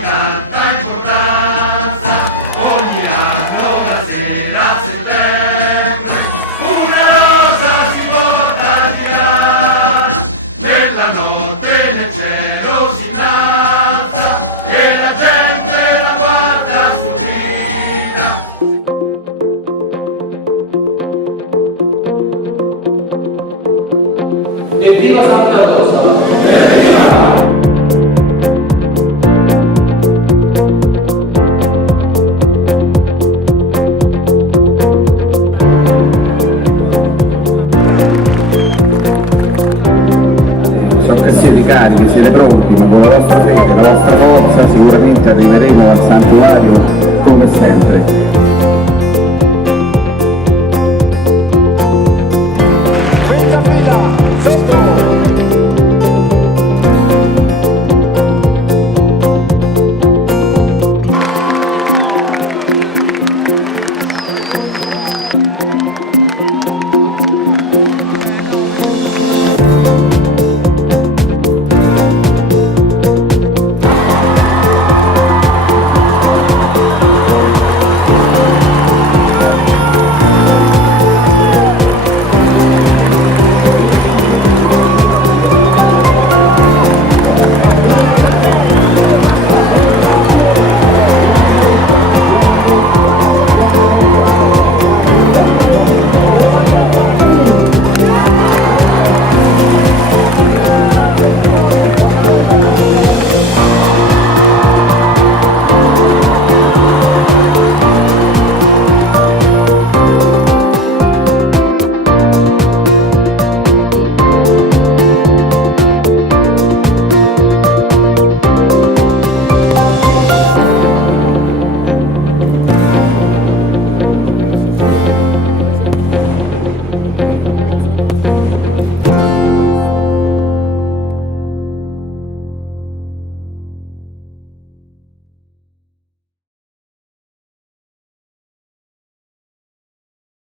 tanta importanza, ogni anno la sera a settembre una rosa si porta a girare, nella notte nel cielo si innalza e la gente la guarda stupita. Evviva Santa Rosa! Evviva! Siete carichi, siete pronti, ma con la vostra fede, la vostra forza sicuramente arriveremo al santuario come sempre.